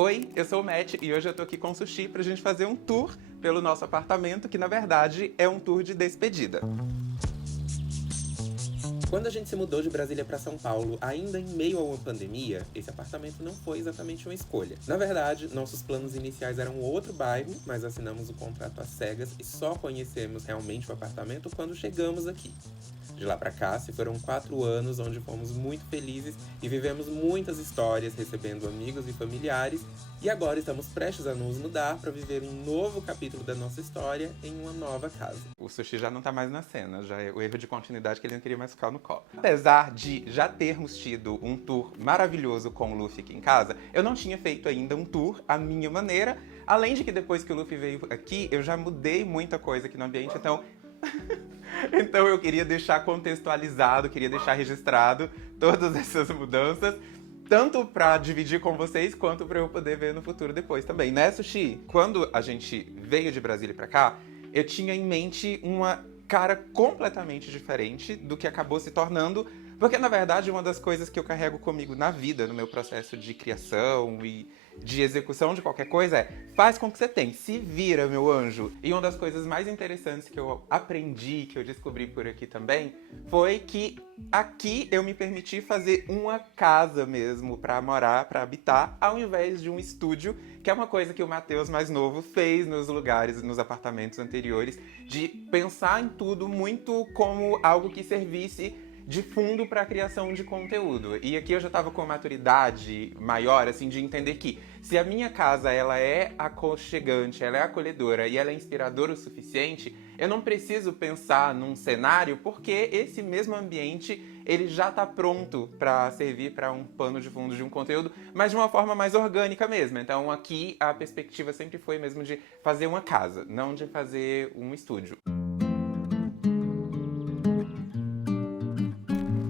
Oi, eu sou o Matt e hoje eu tô aqui com o Sushi pra gente fazer um tour pelo nosso apartamento, que na verdade é um tour de despedida. Quando a gente se mudou de Brasília para São Paulo, ainda em meio a uma pandemia, esse apartamento não foi exatamente uma escolha. Na verdade, nossos planos iniciais eram outro bairro, mas assinamos o contrato às cegas e só conhecemos realmente o apartamento quando chegamos aqui. De lá pra cá, se foram 4 anos onde fomos muito felizes e vivemos muitas histórias, recebendo amigos e familiares, e agora estamos prestes a nos mudar para viver um novo capítulo da nossa história em uma nova casa. O Sushi já não tá mais na cena, já é o erro de continuidade que ele não queria mais ficar no colo. Apesar de já termos tido um tour maravilhoso com o Luffy aqui em casa, eu não tinha feito ainda um tour à minha maneira, além de que depois que o Luffy veio aqui, eu já mudei muita coisa aqui no ambiente, então... Então eu queria deixar contextualizado, queria deixar registrado todas essas mudanças, tanto pra dividir com vocês, quanto pra eu poder ver no futuro depois também, né, Sushi? Quando a gente veio de Brasília pra cá, eu tinha em mente uma cara completamente diferente do que acabou se tornando, porque na verdade uma das coisas que eu carrego comigo na vida, no meu processo de criação e de execução de qualquer coisa é: faz com o que você tem, se vira, meu anjo. E uma das coisas mais interessantes que eu aprendi, que eu descobri por aqui também, foi que aqui eu me permiti fazer uma casa mesmo pra morar, pra habitar, ao invés de um estúdio, que é uma coisa que o Matheus mais novo fez nos lugares, nos apartamentos anteriores, de pensar em tudo muito como algo que servisse de fundo para a criação de conteúdo. E aqui eu já tava com uma maturidade maior, assim, de entender que se a minha casa ela é aconchegante, ela é acolhedora e ela é inspiradora o suficiente, eu não preciso pensar num cenário, porque esse mesmo ambiente ele já tá pronto para servir para um pano de fundo de um conteúdo, mas de uma forma mais orgânica mesmo. Então aqui a perspectiva sempre foi mesmo de fazer uma casa, não de fazer um estúdio.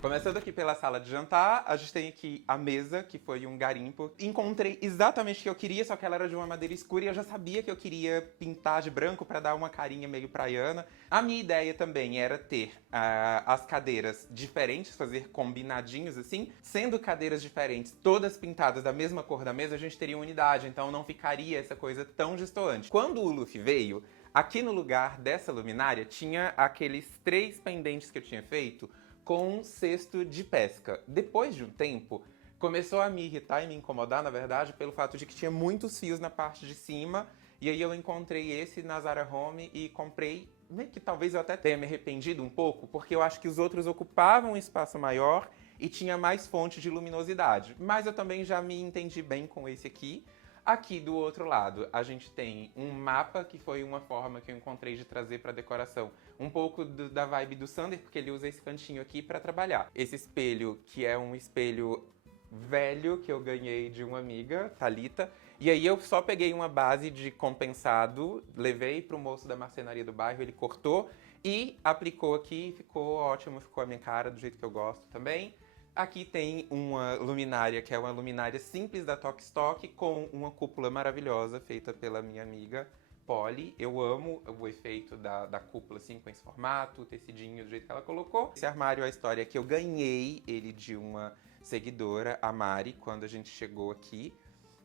Começando aqui pela sala de jantar, a gente tem aqui a mesa, que foi um garimpo. Encontrei exatamente o que eu queria, só que ela era de uma madeira escura e eu já sabia que eu queria pintar de branco para dar uma carinha meio praiana. A minha ideia também era ter as cadeiras diferentes, fazer combinadinhos assim. Sendo cadeiras diferentes, todas pintadas da mesma cor da mesa, a gente teria unidade, então não ficaria essa coisa tão destoante. Quando o Luffy veio, aqui no lugar dessa luminária tinha aqueles 3 pendentes que eu tinha feito com um cesto de pesca. Depois de um tempo, começou a me irritar e me incomodar, na verdade, pelo fato de que tinha muitos fios na parte de cima, e aí eu encontrei esse na Zara Home e comprei, meio que talvez eu até tenha me arrependido um pouco, porque eu acho que os outros ocupavam um espaço maior e tinha mais fonte de luminosidade. Mas eu também já me entendi bem com esse aqui. Aqui do outro lado, a gente tem um mapa, que foi uma forma que eu encontrei de trazer para decoração um pouco da vibe do Sander, porque ele usa esse cantinho aqui para trabalhar. Esse espelho, que é um espelho velho que eu ganhei de uma amiga, Thalita, e aí eu só peguei uma base de compensado, levei pro moço da marcenaria do bairro, ele cortou e aplicou aqui, ficou ótimo, ficou a minha cara do jeito que eu gosto também. Aqui tem uma luminária, que é uma luminária simples da Tok Stock, com uma cúpula maravilhosa, feita pela minha amiga Polly. Eu amo o efeito da cúpula, assim, com esse formato, o tecidinho, do jeito que ela colocou. Esse armário, a história é que eu ganhei ele de uma seguidora, a Mari, quando a gente chegou aqui.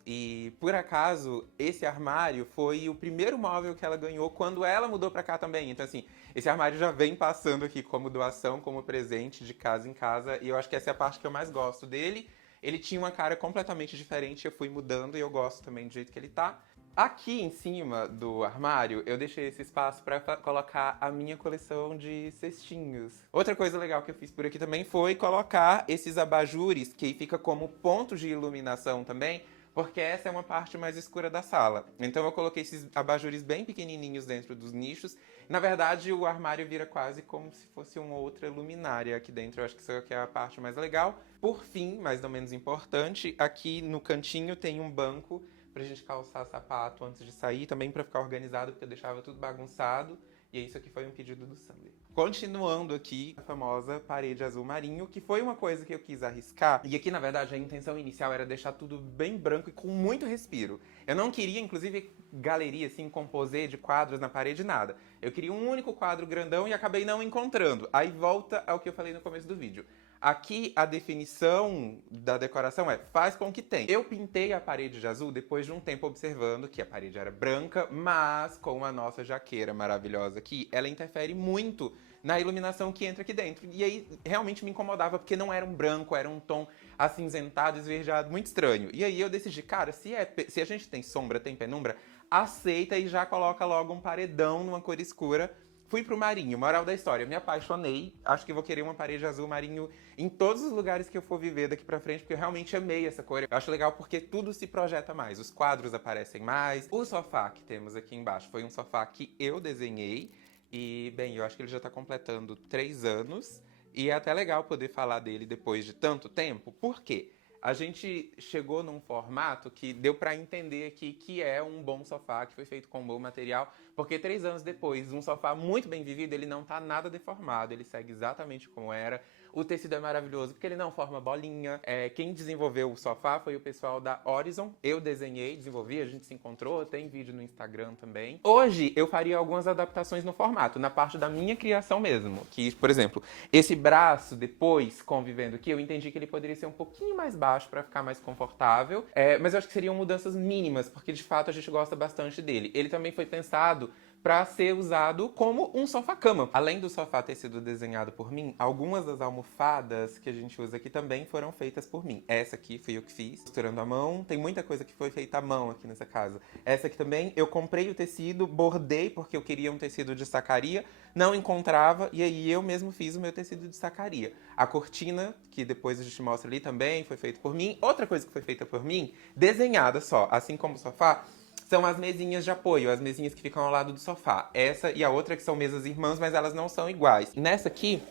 E, por acaso, esse armário foi o primeiro móvel que ela ganhou quando ela mudou pra cá também. Então, assim, esse armário já vem passando aqui como doação, como presente de casa em casa. E eu acho que essa é a parte que eu mais gosto dele. Ele tinha uma cara completamente diferente, eu fui mudando e eu gosto também do jeito que ele tá. Aqui em cima do armário, eu deixei esse espaço para colocar a minha coleção de cestinhos. Outra coisa legal que eu fiz por aqui também foi colocar esses abajures, que fica como pontos de iluminação também, porque essa é uma parte mais escura da sala. Então eu coloquei esses abajures bem pequenininhos dentro dos nichos. Na verdade, o armário vira quase como se fosse uma outra luminária aqui dentro. Eu acho que isso aqui é a parte mais legal. Por fim, mas não menos importante, aqui no cantinho tem um banco pra gente calçar sapato antes de sair, também pra ficar organizado, porque eu deixava tudo bagunçado. E isso aqui foi um pedido do Sander. Continuando aqui, a famosa parede azul marinho, que foi uma coisa que eu quis arriscar. E aqui, na verdade, a intenção inicial era deixar tudo bem branco e com muito respiro. Eu não queria, inclusive, galeria, assim, composê de quadros na parede, nada. Eu queria um único quadro grandão e acabei não encontrando. Aí volta ao que eu falei no começo do vídeo. Aqui, a definição da decoração é faz com que tem. Eu pintei a parede de azul depois de um tempo observando que a parede era branca, mas com a nossa jaqueira maravilhosa aqui, ela interfere muito na iluminação que entra aqui dentro. E aí, realmente me incomodava, porque não era um branco, era um tom acinzentado, esverdeado, muito estranho. E aí eu decidi, cara, se a gente tem sombra, tem penumbra, aceita e já coloca logo um paredão numa cor escura. Fui pro marinho, moral da história, me apaixonei, acho que vou querer uma parede azul marinho em todos os lugares que eu for viver daqui pra frente, porque eu realmente amei essa cor. Eu acho legal porque tudo se projeta mais, os quadros aparecem mais. O sofá que temos aqui embaixo foi um sofá que eu desenhei e, bem, eu acho que ele já tá completando 3 anos e é até legal poder falar dele depois de tanto tempo, por quê? A gente chegou num formato que deu pra entender aqui que é um bom sofá, que foi feito com um bom material, porque 3 anos depois, um sofá muito bem vivido, ele não tá nada deformado, ele segue exatamente como era. O tecido é maravilhoso porque ele não forma bolinha. Quem desenvolveu o sofá foi o pessoal da Horizon. Eu desenhei, desenvolvi, a gente se encontrou, tem vídeo no Instagram também. Hoje eu faria algumas adaptações no formato, na parte da minha criação mesmo. Que, por exemplo, esse braço, depois, convivendo aqui, eu entendi que ele poderia ser um pouquinho mais baixo para ficar mais confortável. Mas eu acho que seriam mudanças mínimas, porque de fato a gente gosta bastante dele. Ele também foi pensado para ser usado como um sofá-cama. Além do sofá ter sido desenhado por mim, algumas das almofadas que a gente usa aqui também foram feitas por mim. Essa aqui fui eu que fiz, costurando à mão. Tem muita coisa que foi feita à mão aqui nessa casa. Essa aqui também, eu comprei o tecido, bordei porque eu queria um tecido de sacaria, não encontrava, e aí eu mesmo fiz o meu tecido de sacaria. A cortina, que depois a gente mostra ali também, foi feita por mim. Outra coisa que foi feita por mim, desenhada só, assim como o sofá, são as mesinhas de apoio, as mesinhas que ficam ao lado do sofá. Essa e a outra que são mesas irmãs, mas elas não são iguais. Nessa aqui,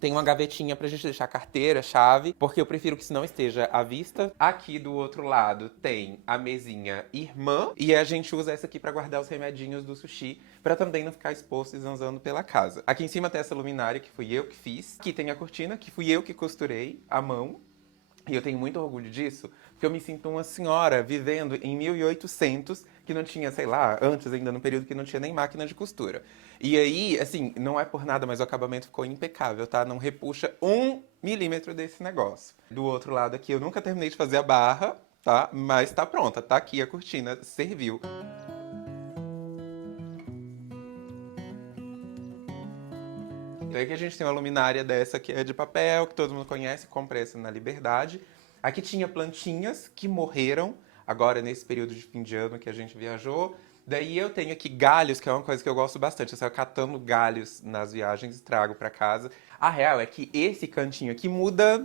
tem uma gavetinha pra gente deixar carteira, chave, porque eu prefiro que isso não esteja à vista. Aqui do outro lado tem a mesinha irmã, e a gente usa essa aqui pra guardar os remedinhos do sushi, pra também não ficar exposto e zanzando pela casa. Aqui em cima tem essa luminária, que fui eu que fiz. Aqui tem a cortina, que fui eu que costurei à mão. E eu tenho muito orgulho disso, porque eu me sinto uma senhora vivendo em 1800, que não tinha, sei lá, antes ainda no período que não tinha nem máquina de costura. E aí, assim, não é por nada, mas o acabamento ficou impecável, tá? Não repuxa 1 milímetro desse negócio. Do outro lado aqui, eu nunca terminei de fazer a barra, tá? Mas tá pronta, tá aqui a cortina, serviu. Então aqui a gente tem uma luminária dessa que é de papel, que todo mundo conhece, comprei essa na Liberdade. Aqui tinha plantinhas que morreram, agora nesse período de fim de ano que a gente viajou. Daí eu tenho aqui galhos, que é uma coisa que eu gosto bastante. Eu saio catando galhos nas viagens e trago pra casa. A real é que esse cantinho aqui muda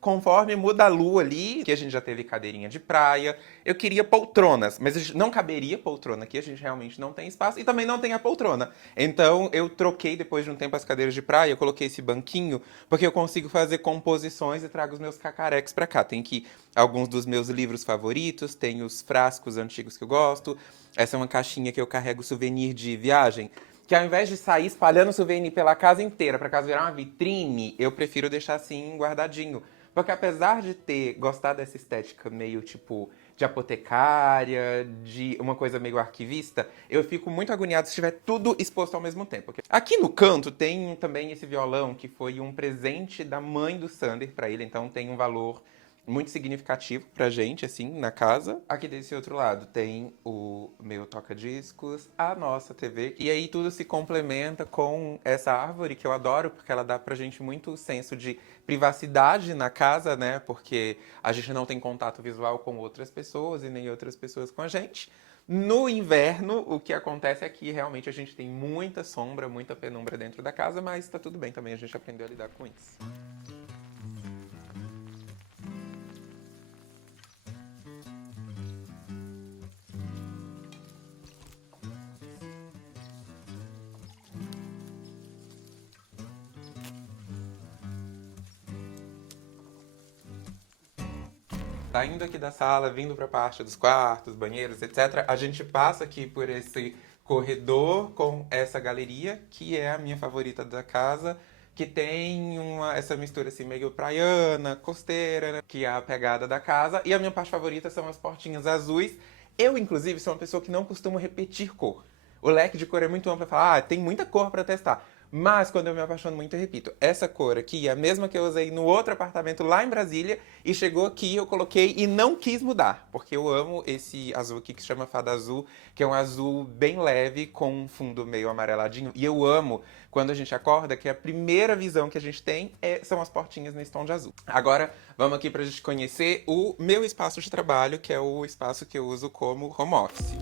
conforme muda a lua ali, que a gente já teve cadeirinha de praia. Eu queria poltronas, mas não caberia poltrona aqui, a gente realmente não tem espaço. E também não tem a poltrona. Então eu troquei depois de um tempo as cadeiras de praia, eu coloquei esse banquinho, porque eu consigo fazer composições e trago os meus cacarecos pra cá. Tem aqui alguns dos meus livros favoritos, tem os frascos antigos que eu gosto. Essa é uma caixinha que eu carrego souvenir de viagem. Que ao invés de sair espalhando souvenir pela casa inteira, pra casa virar uma vitrine, eu prefiro deixar assim guardadinho. Porque apesar de ter gostado dessa estética meio tipo de apotecária, de uma coisa meio arquivista, eu fico muito agoniado se estiver tudo exposto ao mesmo tempo. Aqui no canto tem também esse violão que foi um presente da mãe do Sander pra ele, então tem um valor muito significativo pra gente, assim, na casa. Aqui desse outro lado tem o meu toca-discos, a nossa TV. E aí tudo se complementa com essa árvore que eu adoro, porque ela dá pra gente muito senso de privacidade na casa, né? Porque a gente não tem contato visual com outras pessoas e nem outras pessoas com a gente. No inverno, o que acontece é que realmente a gente tem muita sombra, muita penumbra dentro da casa, mas tá tudo bem também, a gente aprendeu a lidar com isso. Saindo aqui da sala, vindo para a parte dos quartos, banheiros, etc., a gente passa aqui por esse corredor com essa galeria, que é a minha favorita da casa, que tem essa mistura assim meio praiana, costeira, né, que é a pegada da casa. E a minha parte favorita são as portinhas azuis. Eu, inclusive, sou uma pessoa que não costumo repetir cor. O leque de cor é muito amplo para falar, tem muita cor para testar. Mas quando eu me apaixono muito, eu repito, essa cor aqui é a mesma que eu usei no outro apartamento lá em Brasília e chegou aqui, eu coloquei e não quis mudar, porque eu amo esse azul aqui que se chama Fada Azul, que é um azul bem leve com um fundo meio amareladinho. E eu amo quando a gente acorda que a primeira visão que a gente tem são as portinhas nesse tom de azul. Agora, vamos aqui pra gente conhecer o meu espaço de trabalho, que é o espaço que eu uso como home office.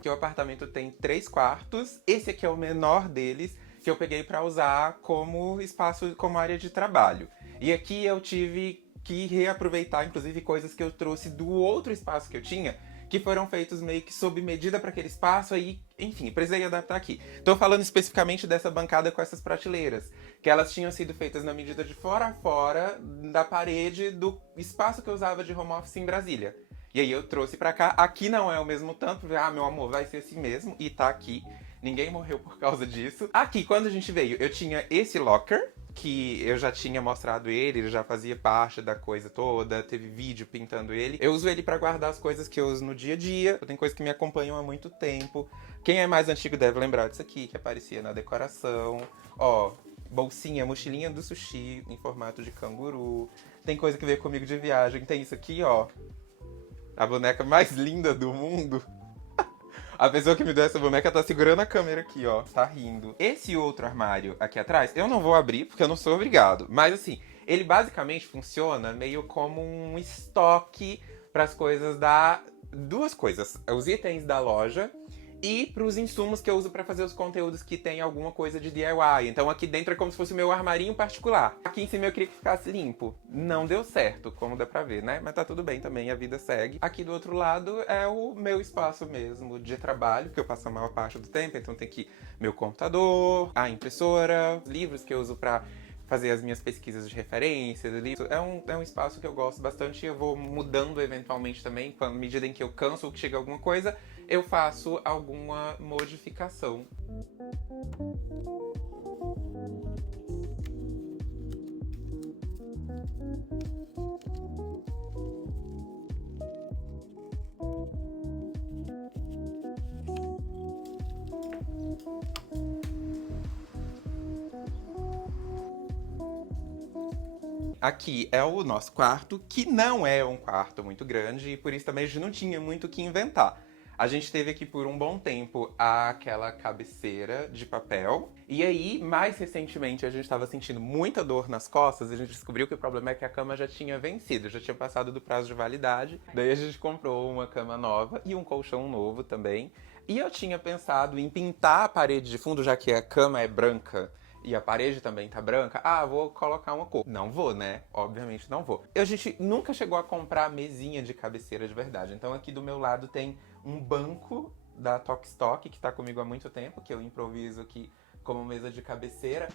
Que o apartamento tem 3 quartos. Esse aqui é o menor deles, que eu peguei pra usar como espaço, como área de trabalho. E aqui eu tive que reaproveitar, inclusive, coisas que eu trouxe do outro espaço que eu tinha, que foram feitos meio que sob medida para aquele espaço, aí, enfim, precisei adaptar aqui. Tô falando especificamente dessa bancada com essas prateleiras, que elas tinham sido feitas na medida de fora a fora da parede do espaço que eu usava de home office em Brasília. E aí eu trouxe pra cá. Aqui não é o mesmo tanto. Ah, meu amor, vai ser assim mesmo. E tá aqui. Ninguém morreu por causa disso. Aqui, quando a gente veio, eu tinha esse locker, que eu já tinha mostrado ele já fazia parte da coisa toda, teve vídeo pintando ele. Eu uso ele pra guardar as coisas que eu uso no dia a dia. Tem coisas que me acompanham há muito tempo. Quem é mais antigo deve lembrar disso aqui, que aparecia na decoração. Ó, bolsinha, mochilinha do sushi, em formato de canguru. Tem coisa que veio comigo de viagem. Tem isso aqui, ó. A boneca mais linda do mundo. A pessoa que me deu essa boneca tá segurando a câmera aqui, ó. Tá rindo. Esse outro armário aqui atrás, eu não vou abrir porque eu não sou obrigado. Mas assim, ele basicamente funciona meio como um estoque para as coisas da... Duas coisas. Os itens da loja e pros insumos que eu uso pra fazer os conteúdos que tem alguma coisa de DIY. Então aqui dentro é como se fosse o meu armarinho particular. Aqui em cima eu queria que ficasse limpo. Não deu certo, como dá pra ver, né? Mas tá tudo bem também, a vida segue. Aqui do outro lado é o meu espaço mesmo de trabalho, que eu passo a maior parte do tempo. Então tem aqui meu computador, a impressora, livros que eu uso pra fazer as minhas pesquisas de referências ali. É um espaço que eu gosto bastante e eu vou mudando eventualmente também. À medida em que eu canso ou que chega alguma coisa, eu faço alguma modificação. Aqui é o nosso quarto, que não é um quarto muito grande e por isso também a gente não tinha muito o que inventar. A gente teve aqui por um bom tempo aquela cabeceira de papel. E aí, mais recentemente, a gente estava sentindo muita dor nas costas. E a gente descobriu que o problema é que a cama já tinha vencido, já tinha passado do prazo de validade. Daí a gente comprou uma cama nova e um colchão novo também. E eu tinha pensado em pintar a parede de fundo, já que a cama é branca e a parede também tá branca, vou colocar uma cor. Não vou, né? Obviamente não vou. A gente nunca chegou a comprar a mesinha de cabeceira de verdade. Então aqui do meu lado tem um banco da Tok que tá comigo há muito tempo, que eu improviso aqui como mesa de cabeceira.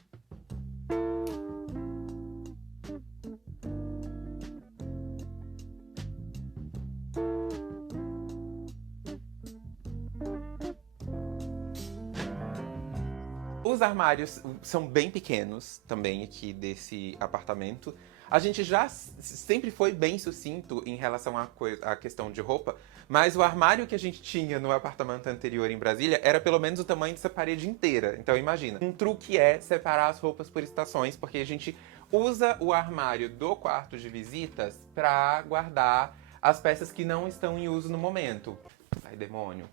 Os armários são bem pequenos também aqui desse apartamento. A gente já sempre foi bem sucinto em relação à questão de roupa, mas o armário que a gente tinha no apartamento anterior em Brasília era pelo menos o tamanho dessa parede inteira. Então imagina, um truque é separar as roupas por estações, porque a gente usa o armário do quarto de visitas pra guardar as peças que não estão em uso no momento. Ai, demônio.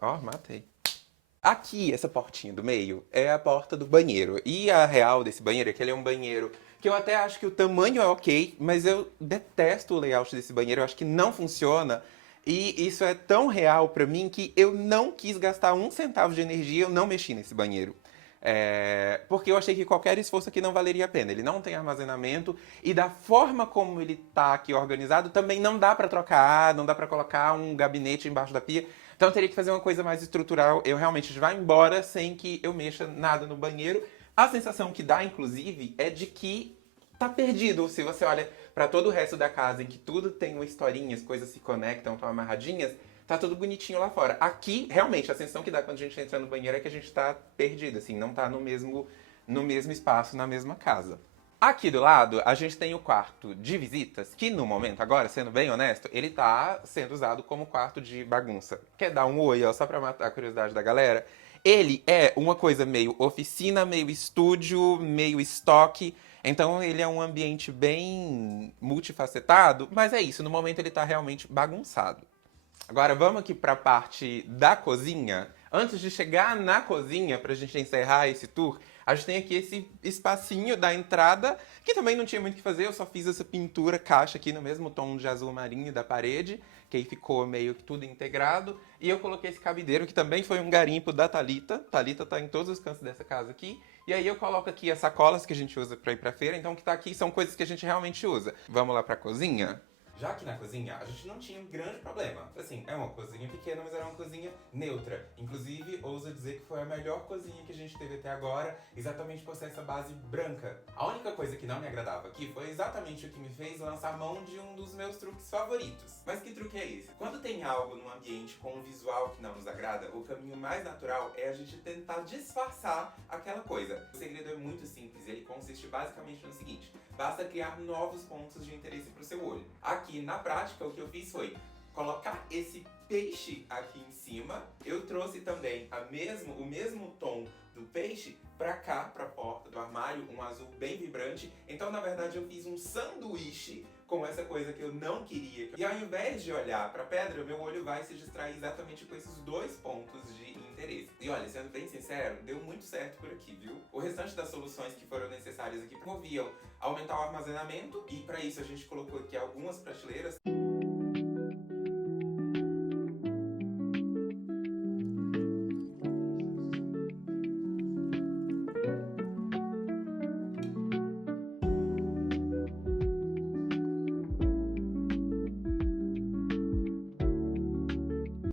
Ó, matei. Aqui, essa portinha do meio, é a porta do banheiro. E a real desse banheiro é que ele é um banheiro que eu até acho que o tamanho é ok, mas eu detesto o layout desse banheiro, eu acho que não funciona. E isso é tão real pra mim que eu não quis gastar um centavo de energia, eu não mexi nesse banheiro. Porque eu achei que qualquer esforço aqui não valeria a pena. Ele não tem armazenamento e da forma como ele tá aqui organizado, também não dá pra trocar, não dá pra colocar um gabinete embaixo da pia. Então eu teria que fazer uma coisa mais estrutural. Eu realmente vá embora sem que eu mexa nada no banheiro. A sensação que dá, inclusive, é de que tá perdido. Se você olha pra todo o resto da casa, em que tudo tem uma historinha, as coisas se conectam, estão amarradinhas, tá tudo bonitinho lá fora. Aqui, realmente, a sensação que dá quando a gente entra no banheiro é que a gente tá perdido, assim, não tá no mesmo espaço, na mesma casa. Aqui do lado, a gente tem o quarto de visitas, que no momento, agora, sendo bem honesto, ele tá sendo usado como quarto de bagunça. Quer dar um oi, ó, só pra matar a curiosidade da galera? Ele é uma coisa meio oficina, meio estúdio, meio estoque. Então ele é um ambiente bem multifacetado, mas é isso, no momento ele tá realmente bagunçado. Agora vamos aqui para a parte da cozinha. Antes de chegar na cozinha, para a gente encerrar esse tour, a gente tem aqui esse espacinho da entrada, que também não tinha muito o que fazer, eu só fiz essa pintura caixa aqui no mesmo tom de azul marinho da parede, que aí ficou meio que tudo integrado. E eu coloquei esse cabideiro, que também foi um garimpo da Thalita. Thalita tá em todos os cantos dessa casa aqui. E aí eu coloco aqui as sacolas que a gente usa para ir pra feira, então o que tá aqui são coisas que a gente realmente usa. Vamos lá pra cozinha? Já que na cozinha a gente não tinha um grande problema. Assim, é uma cozinha pequena, mas era uma cozinha neutra. Inclusive, ouso dizer que foi a melhor cozinha que a gente teve até agora, exatamente por ser essa base branca. A única coisa que não me agradava aqui foi exatamente o que me fez lançar mão de um dos meus truques favoritos. Mas que truque é esse? Quando tem algo num ambiente com um visual que não nos agrada, o caminho mais natural é a gente tentar disfarçar aquela coisa. O segredo é muito simples, ele consiste basicamente no seguinte: basta criar novos pontos de interesse para o seu olho. Aqui, na prática, o que eu fiz foi colocar esse peixe aqui em cima. Eu trouxe também o mesmo tom do peixe pra cá, pra porta do armário, um azul bem vibrante. Então, na verdade, eu fiz um sanduíche com essa coisa que eu não queria. E ao invés de olhar pra pedra, meu olho vai se distrair exatamente com esses dois pontos de interesse. E olha, sendo bem sincero, deu muito certo por aqui, viu? O restante das soluções que foram necessárias aqui promoviam aumentar o armazenamento, e para isso a gente colocou aqui algumas prateleiras.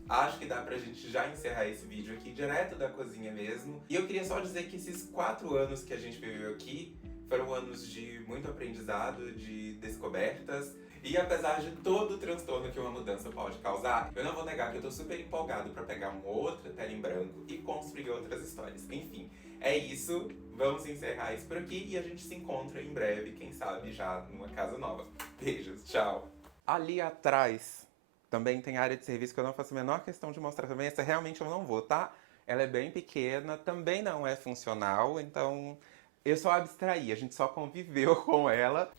Acho que dá pra gente já encerrar esse vídeo aqui direto da cozinha mesmo. E eu queria só dizer que esses 4 anos que a gente viveu aqui foram anos de muito aprendizado, de descobertas. E apesar de todo o transtorno que uma mudança pode causar, eu não vou negar que eu tô super empolgado pra pegar uma outra tela em branco e construir outras histórias. Enfim, é isso. Vamos encerrar isso por aqui e a gente se encontra em breve, quem sabe já numa casa nova. Beijos, tchau! Ali atrás também tem área de serviço que eu não faço a menor questão de mostrar também. Essa realmente eu não vou, tá? Ela é bem pequena, também não é funcional, então eu só abstraí, a gente só conviveu com ela.